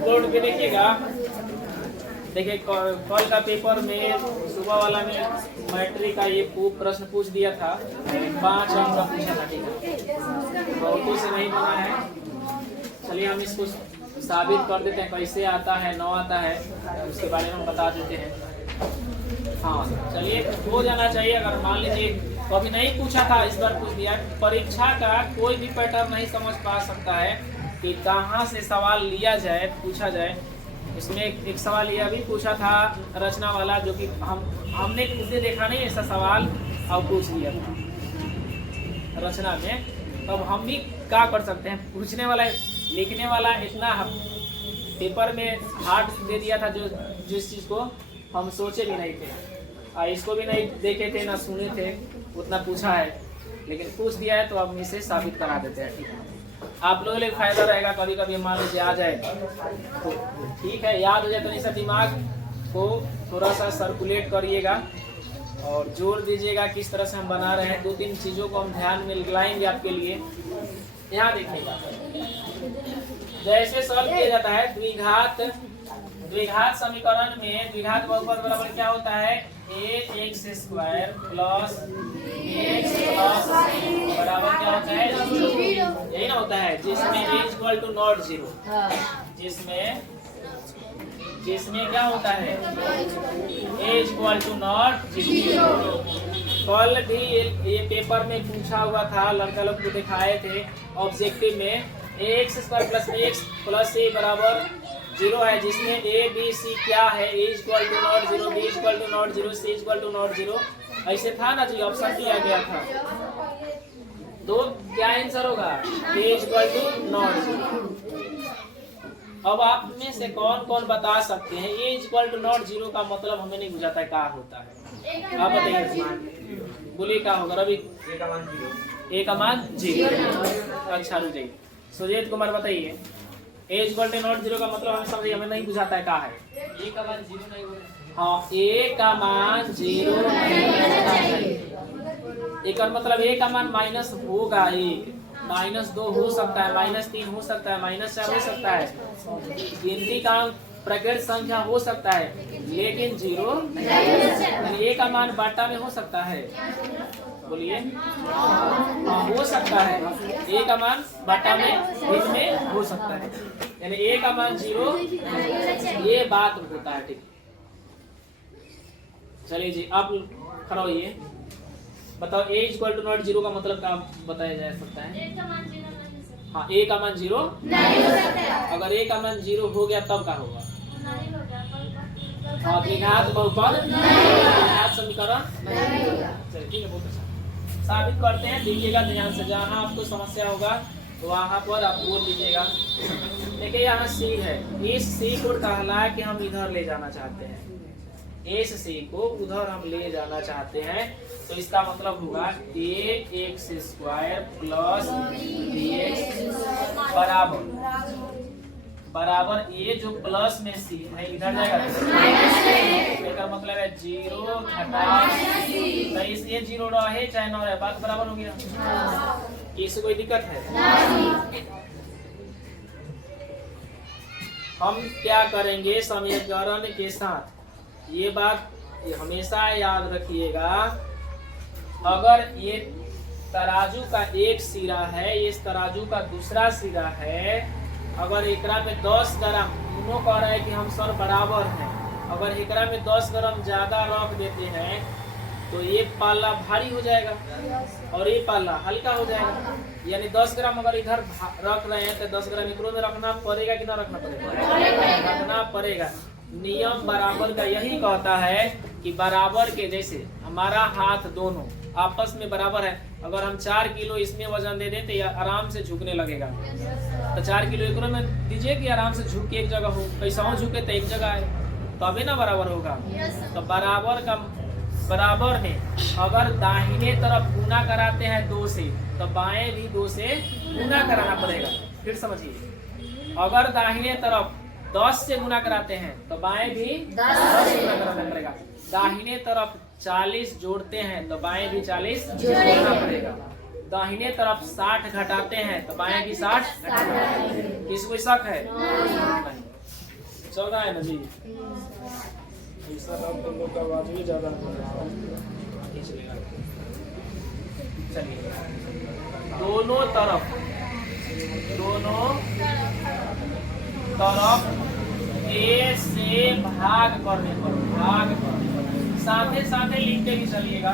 Board पे देखिएगा, देखिए कल का पेपर में सुबह वाला में मैट्रिक का ये प्रश्न पूछ दिया था, 5 अंक का पूछा था, ठीक है, बहुतों से नहीं बना है। चलिए हम इसको साबित कर देते हैं, कैसे आता है न आता है उसके बारे में हम बता देते हैं। हाँ चलिए, हो जाना चाहिए। अगर मान लीजिए कभी नहीं पूछा था, इस बार पूछ दिया। परीक्षा का कोई भी पैटर्न नहीं समझ पा सकता है कि कहाँ से सवाल लिया जाए, पूछा जाए। इसमें एक सवाल यह भी पूछा था रचना वाला, जो कि हमने किसी देखा नहीं ऐसा सवाल, अब पूछ दिया था रचना में। तब हम भी क्या कर सकते हैं, पूछने वाला लिखने वाला इतना पेपर में हार्ड दे दिया था, जो जिस चीज़ को हम सोचे भी नहीं थे, इसको भी नहीं देखे थे, ना सुने थे, उतना पूछा है, लेकिन पूछ दिया है तो अब इसे साबित करा देते हैं। ठीक है, आप लोगों के लिए फायदा रहेगा। कभी कभी मान लीजिए आ जाए तो ठीक है, याद हो जाए तो ऐसा दिमाग को थोड़ा सा सर्कुलेट करिएगा और जोर दीजिएगा किस तरह से हम बना रहे हैं। 2-3 चीज़ों को हम ध्यान में लाएंगे आपके लिए। यहाँ देखिएगा, जैसे सॉल्व किया जाता है द्विघात समीकरण में द्विघात बहुपद बराबर क्या होता है, ax square plus x plus बराबर क्या होता है, 0। यही ना होता है, जिसमें a इक्वल टू नॉट 0, जिसमें क्या होता है, a इक्वल टू नॉट 0। कल भी ये पेपर में पूछा हुआ था, लड़का लोग को दिखाए थे ऑब्जेक्टिव में, ax square plus x plus a बराबर 0 है, जिसमें a b c क्या है, a equal to not 0, b equal to not 0, c equal to not 0, ऐसे था ना जी, ऑप्शन दिया गया था। तो क्या आंसर होगा, a इक्वल टू नॉट 0। अब आप में से कौन कौन बता सकते हैं a इक्वल टू नॉट 0 का मतलब हमें नहीं बुझाता है, क्या होता है, आप बताइए, बोलिए क्या होगा रवि। a का मान 0। अच्छा रुक जाइए, सुजीत कुमार बताइए, a इक्वल टू नॉट 0 का मतलब हमें समझिए, हमें नहीं बुझाता है क्या है, a का मान 0 नहीं होगा। हाँ, a का मान 0 नहीं होता है, एक मतलब a का मान माइनस होगा, -2 हो सकता है, -3 हो सकता है, -4 हो सकता है, गिनती का प्रकट संख्या हो सकता है, लेकिन 0 नहीं। a का मान बाटा में हो सकता है, बोलिए। हाँ हो सकता है, a का मान बाटा में हो सकता है, यानी a का मान 0, ये बात होता है। ठीक, चलिए जी, आप खड़ा होइए, बताओ a इक्वल टू नॉट 0 का मतलब क्या बताया जा सकता है। हाँ, a का मान 0 नहीं हो सकता। अगर a का मान 0 हो गया तब क्या होगा, द्विघात बहुपद द्विघात समीकरण नहीं होगा। चलिए ठीक है, बहुत अच्छा, साबित करते हैं। देखिएगा ध्यान से, जहाँ आपको समस्या होगा तो वहाँ पर आप बोल दीजिएगा। देखिए यहाँ c है, इस c को कहला कि हम इधर ले जाना चाहते हैं, इस c को उधर हम ले जाना चाहते हैं, तो इसका मतलब होगा ax स्क्वायर प्लस bx बराबर a जो प्लस में c है इधर जाएगा, इसका मतलब है 0 घटा, तो ये 0 रहे चाहे न रहे, बात बराबर हो गया। इससे कोई दिक्कत है? हम क्या करेंगे समीकरण के साथ, ये बात हमेशा याद रखिएगा। अगर ये तराजू का एक सिरा है, ये तराजू का दूसरा सिरा है, अगर एकरा में 10 ग्राम, दोनों कह रहा है कि हम सर बराबर हैं, अगर एकरा में 10 ग्राम ज्यादा रख देते हैं तो ये पाला भारी हो जाएगा और ये पाला हल्का हो जाएगा। यानी 10 ग्राम अगर इधर रख रहे हैं तो 10 ग्राम इधरों में रखना पड़ेगा कि ना रखना पड़ेगा? रखना पड़ेगा। नियम बराबर का यही कहता है कि बराबर के, जैसे हमारा हाथ दोनों आपस में बराबर है। अगर हम 4 किलो इसमें वजन दे दें तो ये आराम से झुकने लगेगा। तो 4 किलो एकरो में दीजिए कि आराम से झुक के एक जगह हो, कैसा हो झुके तो एक जगह है, तभी ना बराबर होगा। तो बराबर में अगर दाहिने तरफ गुना कराते हैं 2 से, तो बाएं भी 2 से गुना कराना पड़ेगा। फिर समझिए, अगर दाहिने तरफ 10 से गुना कराते हैं तो बाएं भी 10 से गुना कराना पड़ेगा। दाहिने तरफ 40 जोड़ते हैं तो बाएं भी 40 जोड़ना पड़ेगा। दाहिने तरफ 60 घटाते हैं तो बाएं भी 60। किसको शक है? 14 है ना जी। लोग का आवाज भी ज्यादा चलिए, दोनों तरफ ए से भाग करने पर साथे साथे लिखते भी चलिएगा।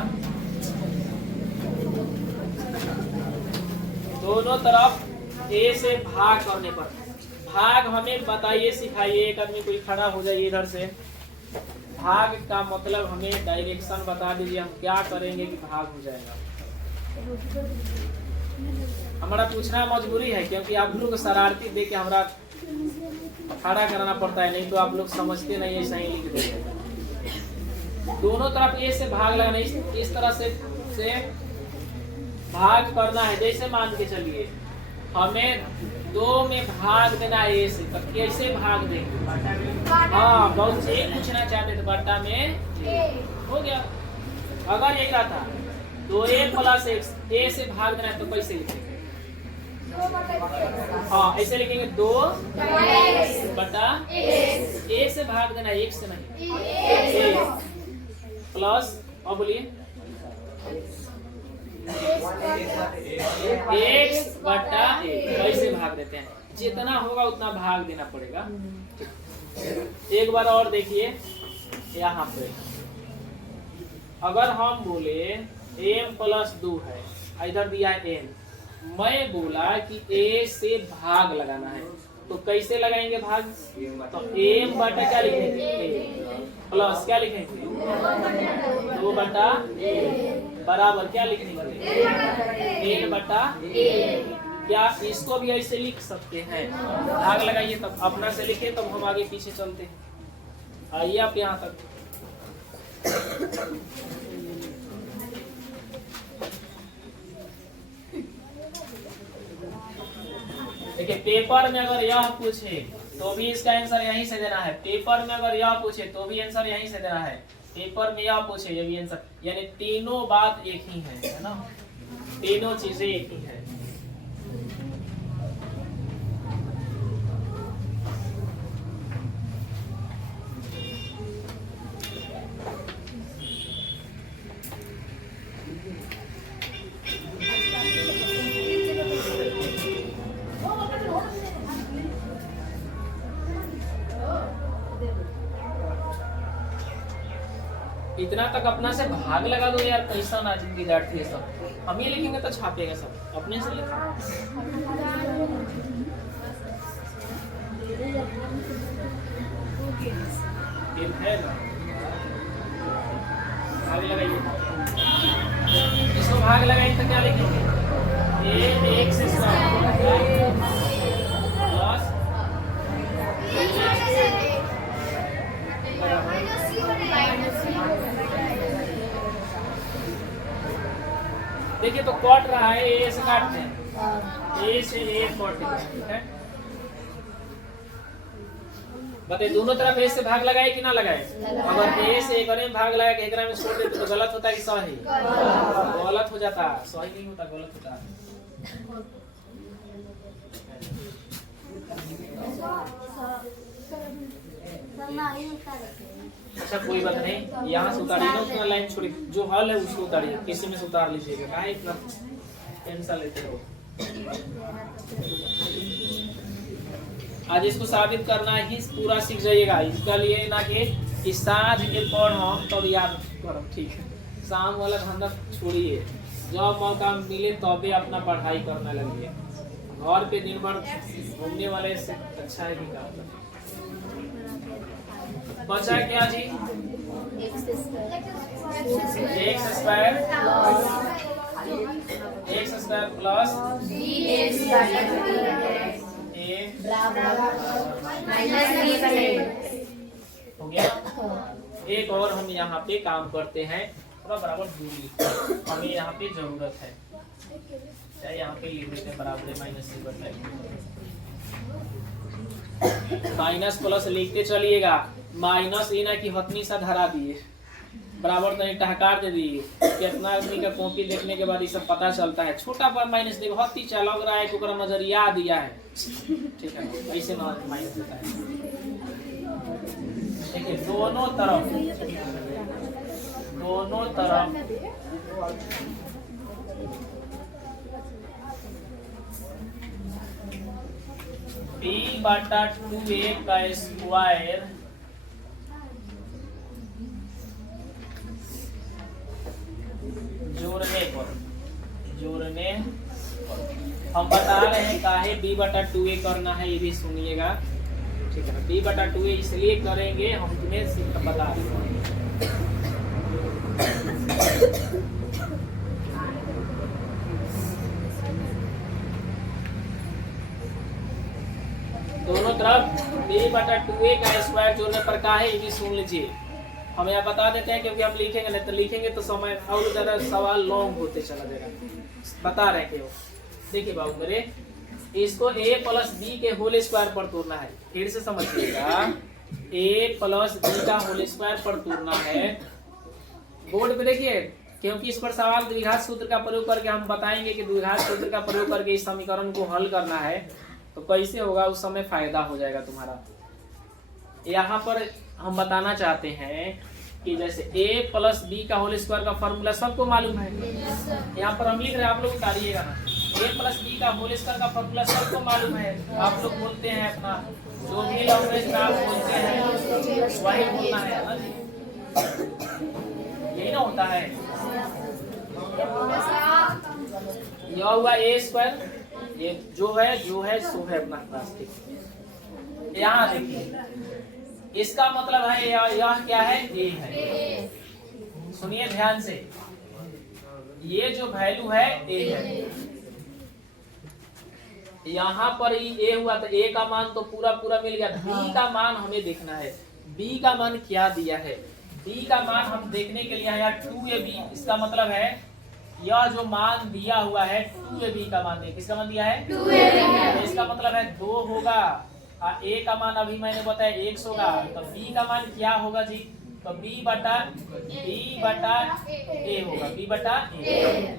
दोनों तरफ ए से भाग करने पर, भाग हमें बताइए, सिखाइए। एक आदमी कोई खड़ा हो जाइए इधर से। भाग का मतलब हमें डायरेक्शन बता दीजिए, हम क्या करेंगे कि भाग हो जाएगा। हमारा पूछना मजबूरी है, क्योंकि आप लोग शरारती देख के हमारा खड़ा कराना पड़ता है, नहीं तो आप लोग समझते नहीं है, सही लिख देते। दोनों तरफ ए से भाग लगाना, इस तरह से भाग करना है। जैसे मान के चलिए हमें 2 में भाग देना है ए से, तो कैसे भाग देंगे? हाँ, बहुत से पूछना चाहते थे, बट्टा में हो गया। अगर ये क्या था 2a + x, ए से भाग देना है तो कैसे लिखेंगे? हाँ, ऐसे लिखेंगे 2 बटा ए से भाग देना है, 1 से नहीं, प्लस, अब बोलिए x बटा a। कैसे भाग देते हैं? जितना होगा उतना भाग देना पड़ेगा। एक बार और देखिए, यहाँ पे अगर हम बोले m + 2 है, इधर दिया है n, मैं बोला कि a से भाग लगाना है, तो कैसे लगाएंगे भाग? तो m बटा क्या लिखेंगे? प्लस क्या लिखेंगे? 2 बटा बराबर क्या लिखेंगे? 1 बटा। क्या इसको भी ऐसे लिख सकते हैं? भाग लगाइए तब अपना से लिखे, तब हम आगे पीछे चलते हैं। आइए आप यहाँ तक। देखिए, पेपर में अगर यह पूछे तो भी इसका आंसर यहीं से देना है। पेपर में अगर यह पूछे तो भी आंसर यहीं से देना है। पेपर में यह पूछे ये भी आंसर, यानी तीनों बात एक ही है ना? तीनों चीजें एक ही है। इतना तक अपना से भाग लगा दो यार, कैसा ना विद्यार्थी है सब। हम ये लिखेंगे तो छापेगा सब, अपने से लिखेंगे। है ना, भाग लगाइए। इसको भाग लगाइए तो क्या लिखेंगे? ए 1 से देखिए तो कट रहा है, ए से काटते हैं, ए से ए कट है। बताइए दोनों तरफ ए से भाग लगाए कि ना लगाए? अगर ए से एक में भाग लगा के एक में छोड़ देते तो गलत होता है कि सही? गलत हो जाता, सही नहीं होता, गलत होता। अच्छा कोई बात नहीं, यहाँ से उतारिए ना, उतना लाइन छोड़िए, जो हल है उसको उतारिए, किसी में से उतार लीजिएगा, काहे इतना टेंशन लेते हो। आज इसको साबित करना ही पूरा सीख जाइएगा। इसका लिए ना कि साँझ के पढ़ो तब याद करो, ठीक है? शाम वाला धंधा छोड़िए, जब मौका मिले तभी अपना पढ़ाई करना लगिए। घर पे दिन भर घूमने वाले से अच्छा है कि काम। बचा क्या जी? एक्स स्क्वायर प्लस हो गया। एक और हम यहाँ पे काम करते हैं, थोड़ा बराबर दूरी हमें यहाँ पे जरूरत है, चाहे यहाँ पे लिख देते हैं बराबर माइनस से बटा माइनस प्लस लिखते चलिएगा। माइनस ये ना कि हथनी सा धरा दिए, बराबर तो टहकार दे दिए। कितना आदमी का कॉपी देखने के बाद ये सब पता चलता है। छोटा पर माइनस देखो हथनी चा लग रहा है कि नजर याद दिया है, ठीक है, ऐसे ना माइनस देता है। देखिए दोनों तरफ b/2a का स्क्वायर जोड़ने हम बता रहे हैं काहे b/2a करना है, ये भी सुनिएगा, ठीक है। b/2a इसलिए करेंगे, हम तुम्हें सिर्फ बता रहे हैं। दोनों तरफ b/2a का स्क्वायर जोड़ने पर का है, ये भी सुन लीजिए। हम यहाँ बता देते हैं क्योंकि हम लिखेंगे नहीं तो लिखेंगे तो समय और ज्यादा सवाल लॉन्ग होते चला जाएगा। बता रहे हैं देखिए बाबू मेरे, इसको a प्लस b के होल स्क्वायर पर तोड़ना है। फिर से समझिएगा, a प्लस b का होल स्क्वायर पर तोड़ना है। बोर्ड पे देखिए, क्योंकि इस पर सवाल द्विघात सूत्र का प्रयोग करके हम बताएंगे कि द्विघात सूत्र का प्रयोग करके इस समीकरण को हल करना है तो कैसे होगा, उस समय फायदा हो जाएगा तुम्हारा। यहाँ पर हम बताना चाहते हैं कि जैसे a प्लस b का होल स्क्वायर का फॉर्मूला सबको मालूम है। यहाँ पर हम लिख रहे हैं, आप लोग उतारिएगा ना। a प्लस b का होल स्क्वायर का फॉर्मूला सबको मालूम है। आप लोग बोलते हैं अपना जो भी लैंग्वेज में आप बोलते हैं वही बोलना है, यही ना होता है। यह हुआ a स्क्वायर, ये जो है सो है अपना प्लास्टिक। यहाँ देखिए, इसका मतलब है यह क्या है, a है। सुनिए ध्यान से, ये जो वैल्यू है a है। यहाँ पर ही a हुआ तो a का मान तो पूरा मिल गया। b का मान हमें देखना है, b का मान क्या दिया है। b का मान हम देखने के लिए यहाँ 2ab, इसका मतलब है यह जो मान दिया हुआ है 2ab का मान, किसका मान दिया है 2ab। इसका मतलब है 2 होगा, a का मान अभी मैंने बताया x होगा, तो b का मान क्या होगा जी, तो b/a होगा, b/a।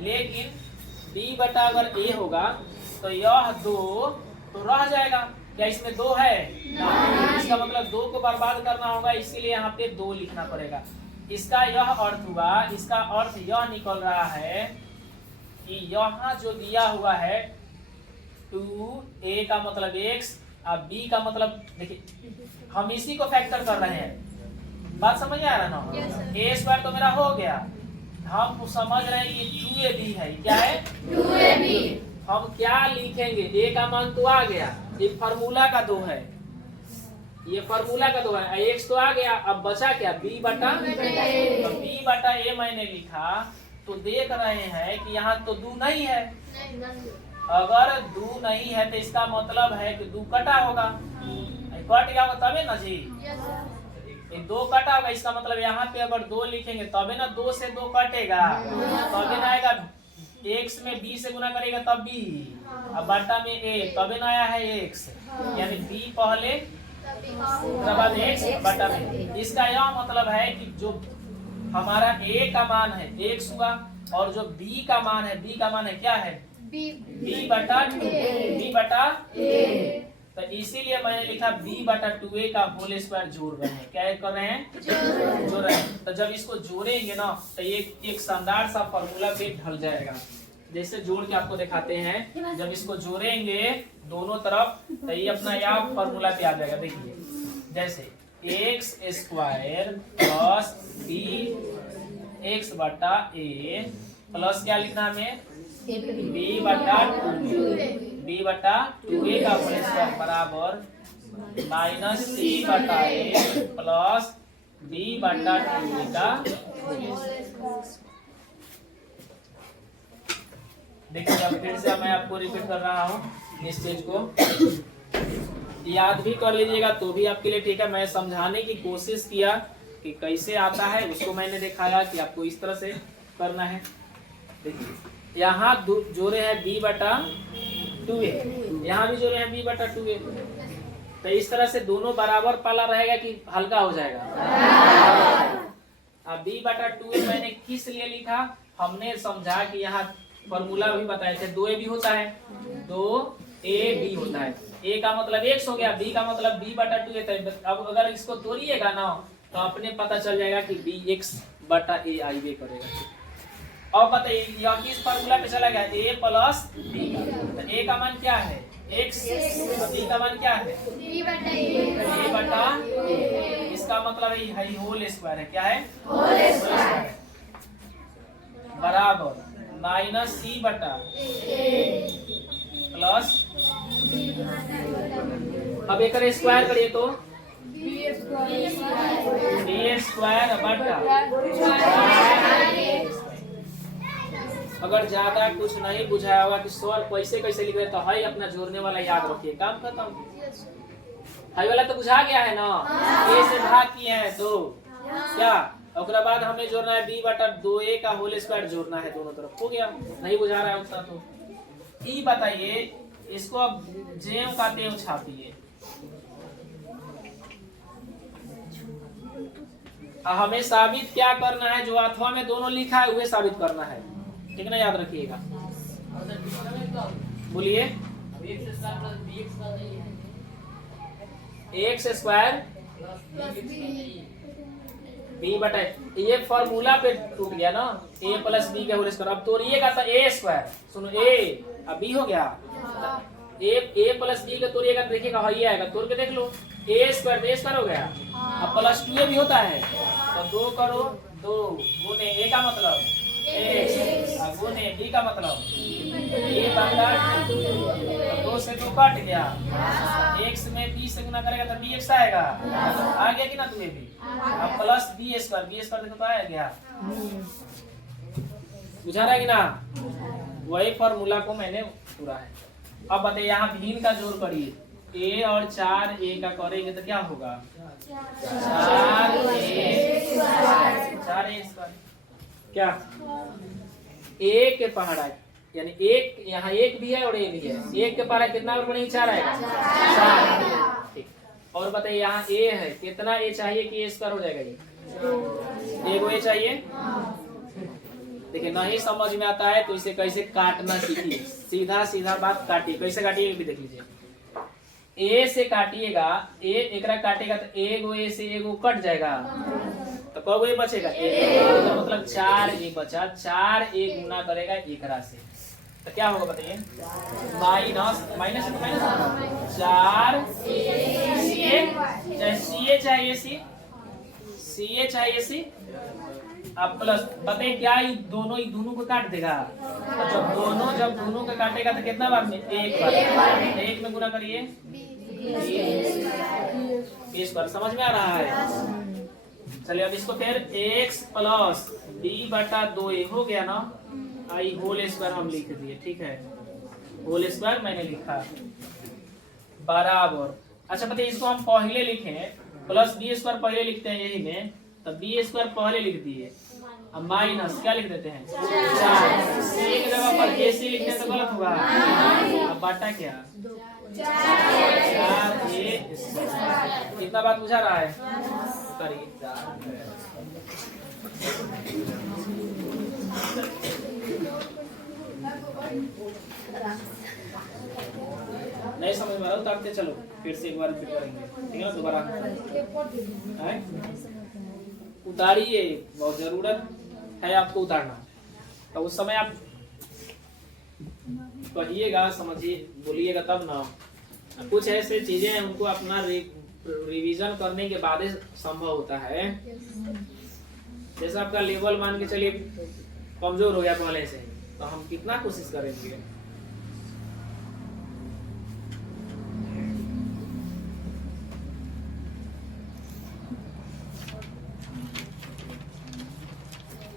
लेकिन b/ अगर a होगा तो यह 2 तो रह जाएगा, क्या इसमें 2 है? इसका मतलब 2 को बर्बाद करना होगा, इसीलिए यहाँ पे 2 लिखना पड़ेगा। इसका यह अर्थ हुआ, इसका अर्थ यह निकल रहा है कि यहाँ जो दिया हुआ है 2a का मतलब x और b का मतलब, देखिए हम इसी को फैक्टर कर रहे हैं, बात समझ आ रहा ना। a स्क्वायर तो मेरा हो गया, हम समझ रहे हैं कि 2ab है, क्या है 2ab। हम क्या लिखेंगे, a का मान तो आ गया, ये फार्मूला का 2 है, ये फार्मूला का 2 है, x तो आ गया, अब बचा क्या b/a। तो b/a मैंने लिखा, तो देख रहे हैं कि यहाँ तो 2 नहीं है। अगर 2 नहीं है तो इसका मतलब है कि 2 कटा होगा, कट गया होगा तबे ना जी, 2 कटा होगा। इसका मतलब यहाँ पे अगर 2 लिखेंगे तबे ना 2 से 2 कटेगा, तबे ना आएगा। x में b से गुना करेगा तब b, अब बटा में a, तबे ना आया है x, यानी b पहले बाद x बटा में। इसका यह मतलब है कि जो हमारा a का मान है x हुआ, और जो b का मान है क्या है b/a। तो इसीलिए मैंने लिखा b/2a का होल स्क्वायर जोड़ रहे हैं। क्या कर रहे हैं, जोड़ रहे हैं। तो जब इसको जोड़ेंगे ना तो ये एक शानदार सा फॉर्मूला पे ढल जाएगा। जैसे जोड़ के आपको दिखाते हैं, जब इसको जोड़ेंगे दोनों तरफ तो ये अपना यहाँ फॉर्मूला पे आ जाएगा। देखिए जैसे x² प्लस bx/a प्लस क्या लिखना हमें b/2a का होल स्क्वायर बराबर -c/a प्लस b/a बटा 2a का। देखिएगा फिर से मैं आपको रिपीट कर रहा हूँ इस चीज को, याद भी कर लीजिएगा तो भी आपके लिए ठीक है। मैं समझाने की कोशिश किया कि कैसे आता है, उसको मैंने दिखाया कि आपको इस तरह से करना है। देखिए यहाँ जोड़े हैं b बटा 2a, यहाँ भी जोड़े हैं b बटा 2a, तो इस तरह से दोनों बराबर पाला रहेगा कि हल्का हो जाएगा। अब b बटा 2a मैंने किस लिए लिखा, हमने समझा कि यहाँ फॉर्मूला भी बताए थे, 2a भी होता है, 2ab होता है। a का मतलब x हो गया, b का मतलब b बटा 2a। अब अगर इसको तोड़िएगा ना तो अपने पता चल जाएगा कि bx बटा a आइबे करेगा। अब बताइए यहाँ किस फॉर्मूला पे चला गया, a प्लस b, तो a का मान क्या है x, b का मान क्या है a बटा a। इसका मतलब है होल स्क्वायर है, क्या है होल स्क्वायर, बराबर माइनस c बटा प्लस, अब एक स्क्वायर करिए तो b स्क्वायर बटा। अगर ज्यादा कुछ नहीं बुझाया होगा कि सर कैसे कैसे लिख रहे तो हाई अपना जोड़ने वाला याद रखिए, काम खत्म। हाई वाला तो बुझा गया है ना, a से भाग किए हैं तो क्या, उसके बाद हमें जोड़ना है b बटा 2a का होल स्क्वायर जोड़ना है दोनों तरफ, हो गया। नहीं बुझा रहा है उतना तो ई बताइए, इसको अब जेव का तेव छापिए। हमें साबित क्या करना है, जो अथवा में दोनों लिखा है वह साबित करना है, ठीक ना, याद रखिएगा। बोलिए एक्स स्क्वायर बी बटा, ये फॉर्मूला पे टूट गया ना, a प्लस बी का होल स्क्वायर। अब तोड़िएगा तो a स्क्वायर, सुनो a अब b हो गया, a प्लस बी का तोड़िएगा तो देखिएगा ये आएगा, तोड़ के देख लो, a स्क्वायर हो गया। अब प्लस 2a भी होता है तो 2 करो, 2 गुने a का मतलब x, गुने b का मतलब a बटा 2 से 2 कट गया, x में b से गुना करेगा तो bx आएगा, आ गया कि ना तुम्हें भी। अब प्लस b स्क्वायर देखो तो आ गया, बुझा रहा है कि ना, वही फॉर्मूला को मैंने पूरा है। अब बताइए यहाँ भिन्न का जोड़ करिए, a और 4a का करेंगे तो क्या होगा 4a स्क्वायर, क्या a के पहाड़ा, यानी एक यहाँ एक भी है और a भी है, एक के पहाड़ा कितना और बनेगी 4 आएगा 4, ठीक। और बताइए यहाँ a है, कितना a चाहिए कि a स्क्वायर हो जाएगा, ये a चाहिए। देखिए नहीं समझ में आता है तो इसे कैसे काटना सीखिए, सीधा सीधा बात काटिए, कैसे काटिए भी देख लीजिए। a से काटिएगा, a एकरा काटेगा तो एगो a से एगो कट जाएगा तो कब a बचेगा, तो मतलब 4a बचा, 4a गुना करेगा एकरा से तो क्या होगा बताइए, माइनस 4 ca चाहिए c, अब प्लस बताइए क्या ये दोनों को काट देगा, जब दोनों को काटेगा तो कितना बार में, एक बार, एक में गुना करिए इस बार, समझ में आ रहा है। चलिए अब इसको फिर x प्लस b बटा 2a हो गया ना, आई होल स्क्वायर हम लिख दिए, ठीक है, होल स्क्वायर मैंने लिखा बराबर। अच्छा बताइए इसको हम पहले लिखे प्लस b स्क्वायर पहले लिखते हैं यही में, तो b स्क्वायर पहले लिख दिए, अब माइनस क्या लिख देते हैं 4, c की जगह पर ac लिखते हैं तो गलत होगा, अब बटा क्या 4a, कितना बात बुझा रहा है, करिए। नहीं समझ में आ रहा उतारते चलो, फिर से एक बार रिपीट करेंगे, ठीक है ना, दोबारा उतारिए, बहुत जरूरत है आपको उतारना, तो उस समय आप कहिएगा, समझिए, बोलिएगा तब ना। कुछ ऐसे चीजें हैं उनको अपना रिवीजन करने के बाद ही संभव होता है। जैसे आपका लेवल मान के चलिए कमजोर हो गया पहले से, तो हम कितना कोशिश करेंगे,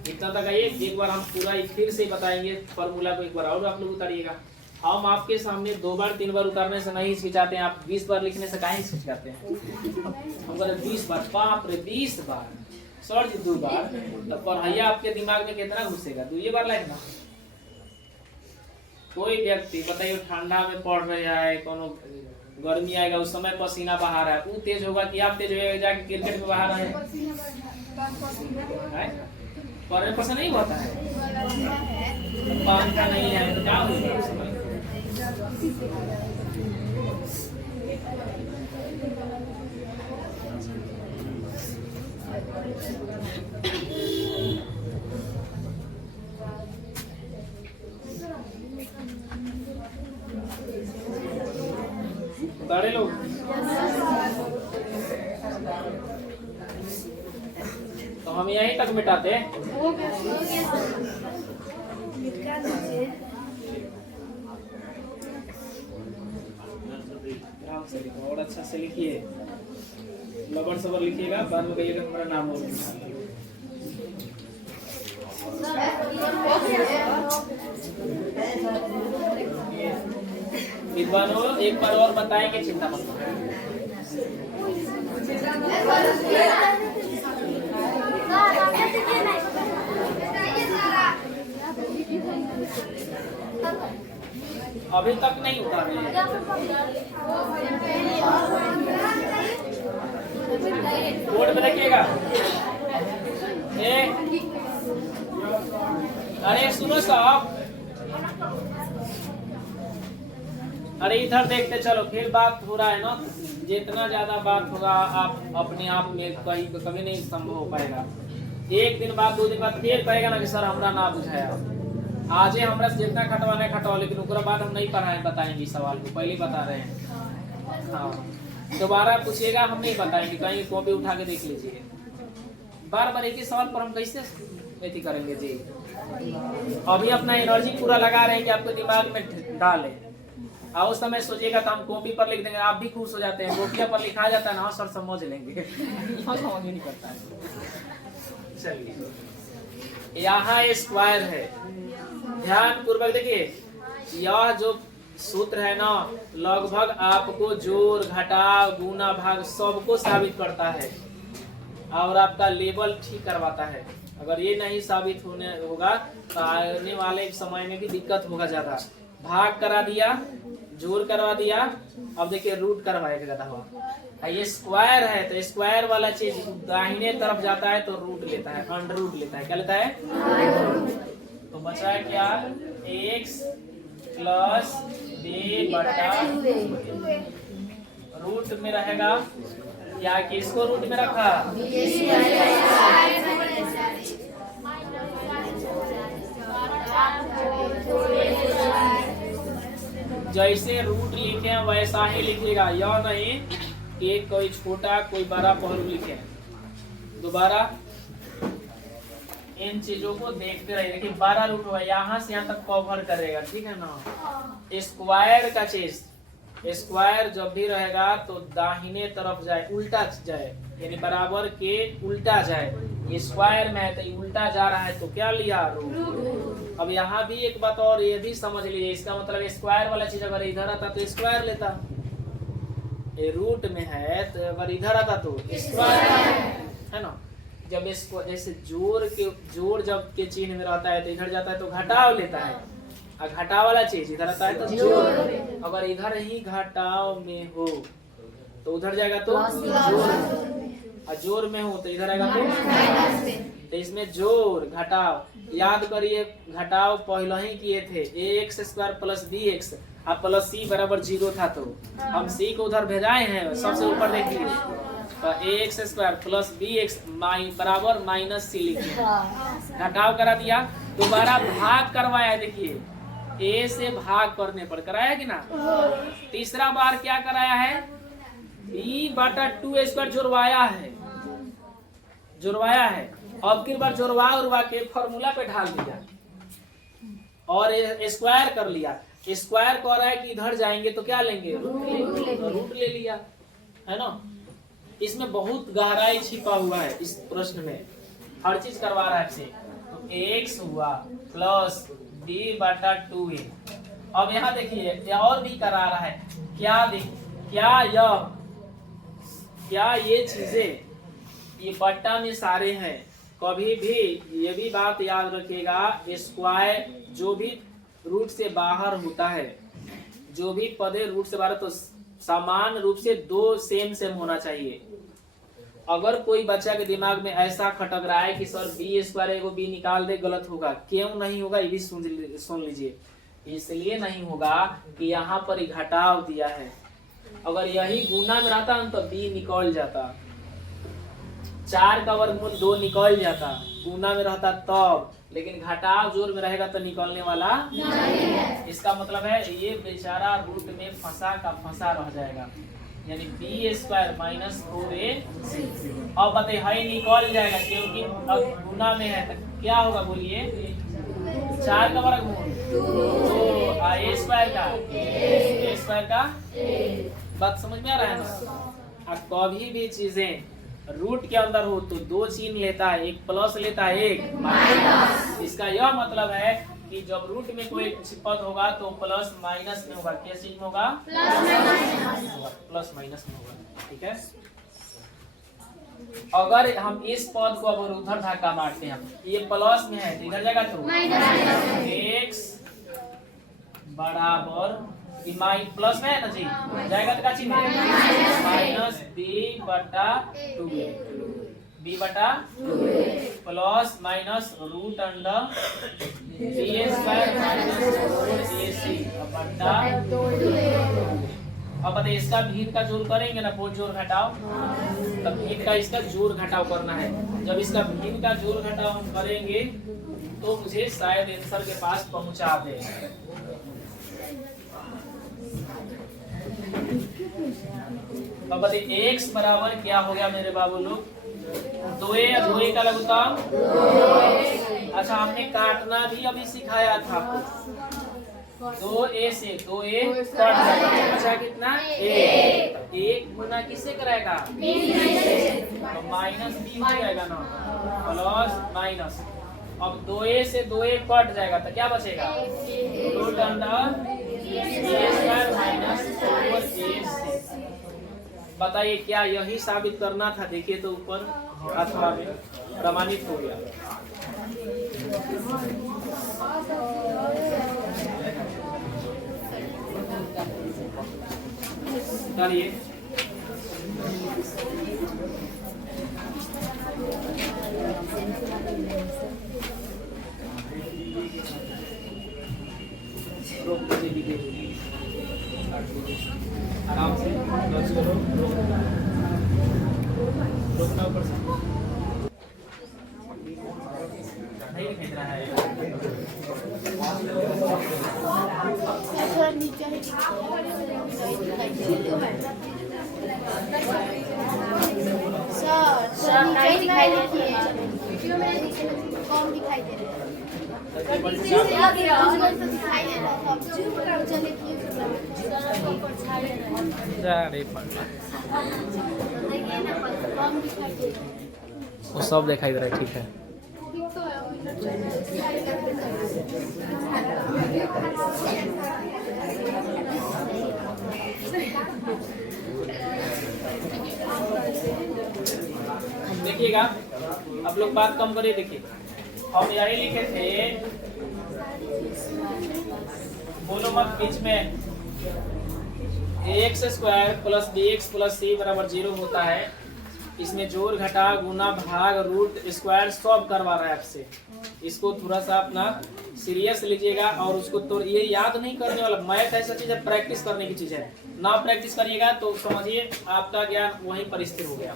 इतना तक आइए। एक बार हम पूरा फिर से बताएंगे फॉर्मूला को, एक बार और आप लोग उतारिएगा। हम आपके सामने 2 बार 3 बार उतारने से नहीं हिचकिचाते हैं, आप 20 बार लिखने से काहे हिचकिचाते हैं? हम बोले 20 बार, बाप रे 20 बार सर जी 2 बार, तो पढ़ाइया आपके दिमाग में कितना घुसेगा? 2 बार लिखना। कोई व्यक्ति बताइए ठंडा में पढ़ रहा है, कोनो गर्मी आएगा उस समय पसीना बहा रहा है, वो तेज होगा कि आप तेज होगा जाके क्रिकेट में बहा रहे हैं? पढ़ने पर से नहीं होता है, पंखा नहीं है तो क्या होगा उस समय? सारे लोग तो हम यहीं तक मिटाते हैं। और अच्छा से लिखिए, लबड़ सबर लिखिएगा, बाद में कहिएगा हमारा नाम और विद्वानों एक बार और बताएंगे, चिंता मत करो। अभी तक नहीं उतारे बोर्ड में देखिएगा। अरे सुनो साहब, अरे इधर देखते चलो, फिर बात हो रहा है ना, जितना ज्यादा बात होगा आप अपने आप में कभी नहीं संभव हो पाएगा। एक दिन बाद 2 दिन बाद फिर कहेगा ना कि सर हमरा ना बुझाया। आज हमरा से जितना खटवाना है खटवा, लेकिन उसके बाद हम नहीं पढ़ाए बताएंगे सवाल को, पहले बता रहे हैं। हाँ दोबारा पूछिएगा, हम नहीं बताएंगे, कहीं कॉपी उठा के देख लीजिए। बार बार एक ही सवाल पर हम कैसे खेती करेंगे जी? अभी अपना एनर्जी पूरा लगा रहे हैं कि आपको दिमाग में डाले, और उस समय सोचिएगा तो हम कॉपी पर लिख देंगे, आप भी खुश हो जाते हैं। कॉपिया पर लिखा जाता है ना, सर समझ लेंगे, समझ नहीं करता है। चलिए यहाँ स्क्वायर है, ध्यान पूर्वक देखिए। यह जो सूत्र है ना, लगभग आपको जोड़ घटाव गुना भाग सबको साबित करता है और आपका लेवल ठीक करवाता है। अगर ये नहीं साबित होने होगा तो आने वाले समय में भी दिक्कत होगा ज्यादा। भाग करा दिया, जोड़ करवा दिया, अब देखिए रूट करवाएगा गधा हुआ। ये स्क्वायर है तो स्क्वायर वाला चीज दाहिने तरफ जाता है तो रूट लेता है, अंडर रूट लेता है। क्या लेता है? तो बचा है क्या? x प्लस b बटा रूट में रहेगा या किसको रूट में रखा? जैसे रूट लिखे हैं वैसा ही लिखिएगा, यह नहीं कि कोई छोटा कोई बड़ा पहलू लिखे। दोबारा इन चीजों को देखते रहिए। देखिए 12 रूट हुआ, यहाँ से यहाँ तक कवर करेगा, ठीक है ना। स्क्वायर का चीज, स्क्वायर जब भी रहेगा तो दाहिने तरफ जाए, उल्टा जाए, यानी बराबर के उल्टा जाए। ये स्क्वायर में है तो उल्टा जा रहा है तो क्या लिया? रूट। अब यहाँ भी एक बात और ये भी समझ लीजिए, इसका मतलब स्क्वायर वाला चीज अगर इधर आता तो स्क्वायर लेता, ये रूट में है तो अगर इधर आता तो स्क्वायर है ना। जब इसको जैसे जोड़ जब के चिन्ह में रहता है तो इधर जाता है तो घटाव लेता है, और घटाव वाला चीज इधर आता है तो जोड़। अगर इधर ही घटाव में हो तो उधर जाएगा तो जोड़, और जोड़ में हो तो इधर आएगा तो इसमें जोड़ घटाव। याद करिए घटाव पहले ही किए थे, ax स्क्वायर प्लस bx और प्लस c बराबर 0 था, तो हम c को उधर भेजाए हैं। सबसे ऊपर देखिए तो ax स्क्वायर प्लस bx बराबर माइनस c लिखे, घटाव करा दिया। दोबारा भाग करवाया, देखिए a से भाग करने पर कराया कि ना। तीसरा बार क्या कराया है? b बटा 2 स्क्वायर जुड़वाया है। अब की बार जुड़वा के फॉर्मूला पे ढाल दिया और स्क्वायर कर लिया। स्क्वायर कर रहा है कि इधर जाएंगे तो क्या लेंगे? रूट ले लिया, है ना। इसमें बहुत गहराई छिपा हुआ है इस प्रश्न में, हर चीज करवा रहा है आपसे। तो x हुआ प्लस b बटा 2a। अब यहाँ देखिए ये और भी करा रहा है क्या ये चीजें ये बट्टा में सारे हैं। कभी भी ये भी बात याद रखिएगा, स्क्वायर जो भी रूट से बाहर होता है, जो भी पदे रूट से बाहर, तो समान रूप से दो सेम होना चाहिए। अगर कोई बच्चा के दिमाग में ऐसा खटक रहा है कि सर बी स्क्वायर एगो बी निकाल दे, गलत होगा। क्यों नहीं होगा ये भी सुन लीजिए। इसलिए नहीं होगा कि यहाँ पर घटाव दिया है। अगर यही गुना में रहता तो बी निकल जाता, 4 का वर्गमूल 2 निकल जाता, गुना में रहता तब। लेकिन घटाव जोर में रहेगा तो निकलने वाला नहीं है। इसका मतलब है ये बेचारा रूट में फंसा रह जाएगा, यानी बी स्क्वायर माइनस 4ac। अब बताइए हाई निकल जाएगा क्योंकि अब गुना में है, तो क्या होगा बोलिए? 4 का वर्गमूल तो a स्क्वायर का बात समझ में आ रहा है ना। अब कभी भी चीजें रूट के अंदर हो तो 2 चिन्ह लेता है, एक प्लस लेता है, एक माइनस। इसका यह मतलब है कि जब रूट में कोई पद होगा तो प्लस माइनस में होगा। क्या चीज में होगा? प्लस माइनस में होगा। ठीक है। अगर हम इस पद को अगर उधर धक्का मारते हैं, ये प्लस में है तो इधर जाएगा तो x बराबर प्लस में है ना जी, जाएगा तो क्या चीज माइनस b बटा 2a, b बटा plus minus root under b square minus 4ac बटा। अब बताइए इसका भीड़ का जोड़ करेंगे ना, बहुत जोड़ घटाओ, तब भीड़ का इसका जोड़ घटाव करना है। जब इसका भीड़ का जोड़ घटाव हम करेंगे तो मुझे शायद आंसर के पास पहुंचा दे। अब बताइए x बराबर क्या हो गया मेरे बाबू लोग? 2a का लघुत्तम। अच्छा हमने काटना भी अभी सिखाया था आपको। 2a से 2a कट जाएगा, बचा कितना? 1 गुना किससे कराएगा? तो माइनस b हो जाएगा ना, प्लस माइनस। अब 2a से 2a कट जाएगा तो क्या बचेगा? Root under b square minus 4ac। बताइए क्या यही साबित करना था? देखिए तो ऊपर अथवा में प्रमाणित हो गया। चलिए आराम से क्लोज करो, रोकना ऊपर से नहीं खेल रहा है। कौन दिखाई दे रहा है? वो सब दिखाई दे रहा है। ठीक है। देखिएगा अब लोग बात कम करिए। देखिए हम यही लिखे थे, बोलो मत बीच में, x square plus b x plus c बराबर 0 होता है। इसमें जोड़ घटा गुना भाग रूट स्क्वायर सब करवा रहा है आपसे। इसको थोड़ा सा अपना सीरियस लीजिएगा और उसको तो ये याद नहीं करने वाला। मैथ ऐसा चीज है, प्रैक्टिस करने की चीज है। ना प्रैक्टिस करिएगा तो समझिए आपका ज्ञान वहीं पर स्थिर हो गया।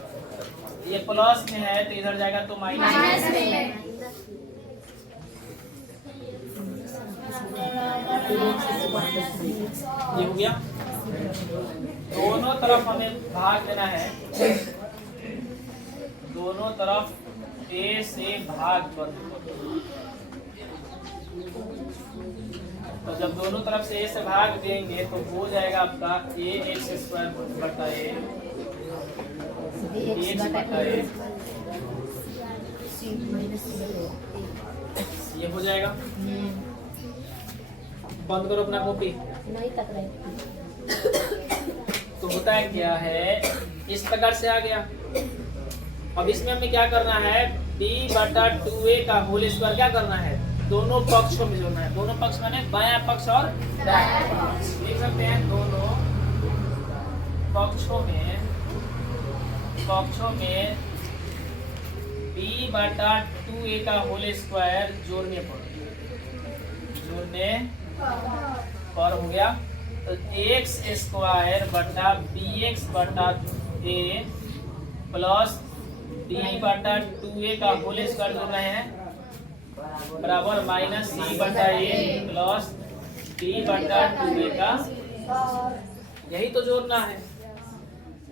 ये प्लस में है तो इधर जाएगा तो माइनस में। ये हो गया। दोनों तरफ हमें भाग देना है, दोनों तरफ ए से भाग कर दो। तो जब दोनों तरफ से ए से भाग देंगे तो हो जाएगा आपका ए एक्स स्क्वायर बटा ए बटा ए ये हो जाएगा। बंद करो अपना कॉपी। नहीं तक रहे। तो होता है क्या है, इस प्रकार से आ गया। अब इसमें हमें क्या करना है, b/2a का होल स्क्वायर क्या करना है, दोनों पक्षों में जोड़ना है। दोनों पक्ष माने बायां पक्ष और दायां पक्ष। लिख सकते हैं दोनों पक्षों में b/2a का होल स्क्वायर जोड़ने पर हो गया। तो x स्क्वायर बटा bx/a प्लस b/2a का होल स्क्वायर जोड़ रहे हैं बराबर माइनस c/a प्लस b/2a का, यही तो जोड़ना है।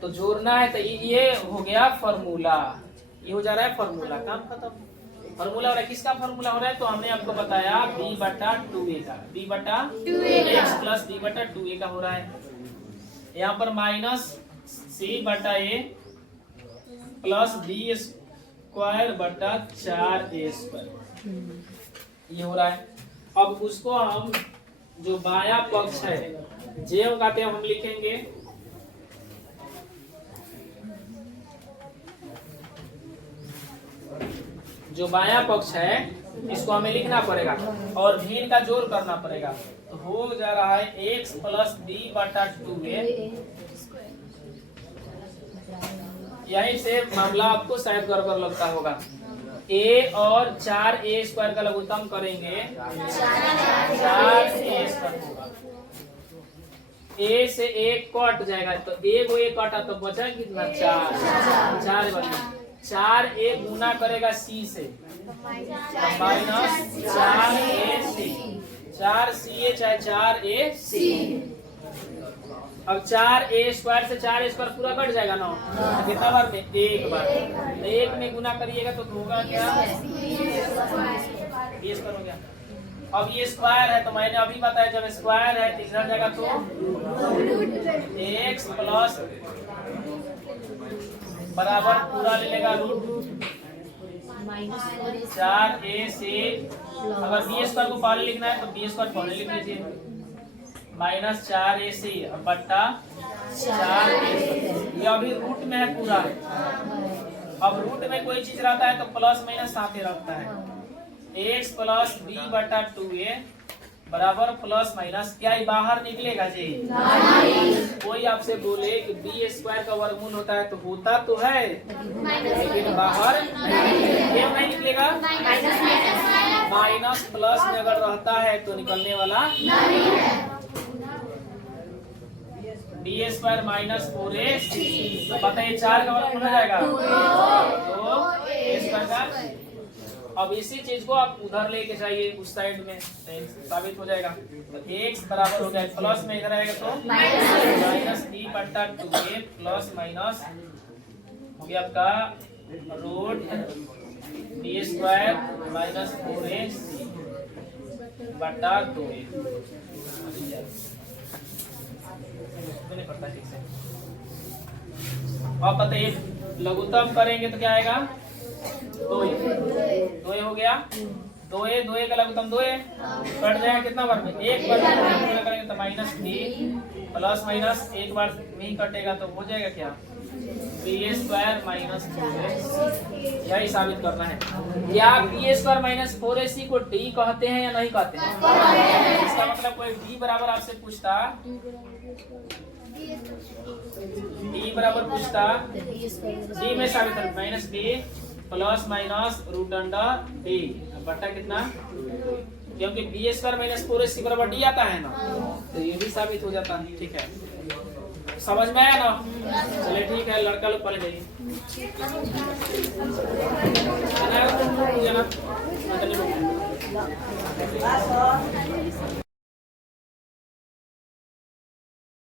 तो जोड़ना है तो ये हो गया फॉर्मूला, ये हो जा रहा है फॉर्मूला, काम खत्म। फॉर्मूला हो रहा है, किसका फॉर्मूला हो रहा है, तो हमने आपको बताया b/2a का, b/x प्लस b/2a का हो रहा है। यहाँ पर माइनस c/a प्लस b²/4a², ये हो रहा है। अब उसको हम जो बायां पक्ष है जे कहते हैं हम लिखेंगे जो बायां पक्ष है इसको हमें लिखना पड़ेगा और भिन्न का जोड़ करना पड़ेगा। तो हो जा रहा है x प्लस b/2a। यहीं से मामला आपको शायद गड़बड़ लगता होगा। a और 4a² का लघुत्तम करेंगे 4a² होगा। a से एक कट जाएगा तो एक कटा तो बचा कितना 4 बचा। 4a गुना करेगा c से माइनस 4ac, 4ca चाहे 4ac। अब 4a² से 4a² पूरा कट जाएगा ना, कितना बार में, एक बार। एक में गुना करिएगा तो होगा क्या, ये स्क्वायर हो गया। अब ये स्क्वायर है तो मैंने अभी बताया जब स्क्वायर है तो इधर जाएगा तो x प्लस बराबर पूरा ले लेगा रूट 4a से, अगर b² को पहले लिखना है तो b² पहले लिख लीजिए माइनस 4ac बट्टा 4a। ये अभी रूट में है पूरा है। अब रूट में कोई चीज रहता है तो प्लस माइनस साथ ही रखता है। x प्लस b/2a बराबर प्लस माइनस, क्या ये बाहर निकलेगा जी, कोई आपसे बोले कि b² का वर्गमूल होता है तो होता तो है लेकिन बाहर क्यों नहीं निकलेगा, माइनस प्लस में अगर रहता है तो निकलने वाला नहीं है। b² माइनस 4ac बताइए 4 का वर्गमूल हो जाएगा तो a² का। अब इसी चीज को आप उधर लेके जाइए उस साइड में साबित हो जाएगा। तो x बराबर हो गया प्लस में इधर आएगा तो माइनस b/2a प्लस माइनस हो गया आपका रूट b² माइनस 4ac बटा 2a। नहीं पड़ता ठीक से। अब बताइए लघुत्तम करेंगे तो क्या आएगा, 2a हो गया। 2a का लघुत्तम 2a कट जाएगा कितना बार में, एक बार करेंगे तो माइनस b प्लस माइनस एक बार नहीं कटेगा तो हो जाएगा क्या, b² माइनस 4ac। यही साबित करना है। क्या b² माइनस 4ac को d कहते हैं या नहीं कहते हैं, इसका मतलब कोई d बराबर आपसे पूछता, d बराबर पूछता, d में साबित कर minus b plus minus root under d बटा कितना, क्योंकि b² माइनस 4ac बराबर d आता है ना, तो ये भी साबित हो जाता है। ठीक है, समझ में आया ना, चलिए ठीक है, लड़का लोग पढ़ जाइए।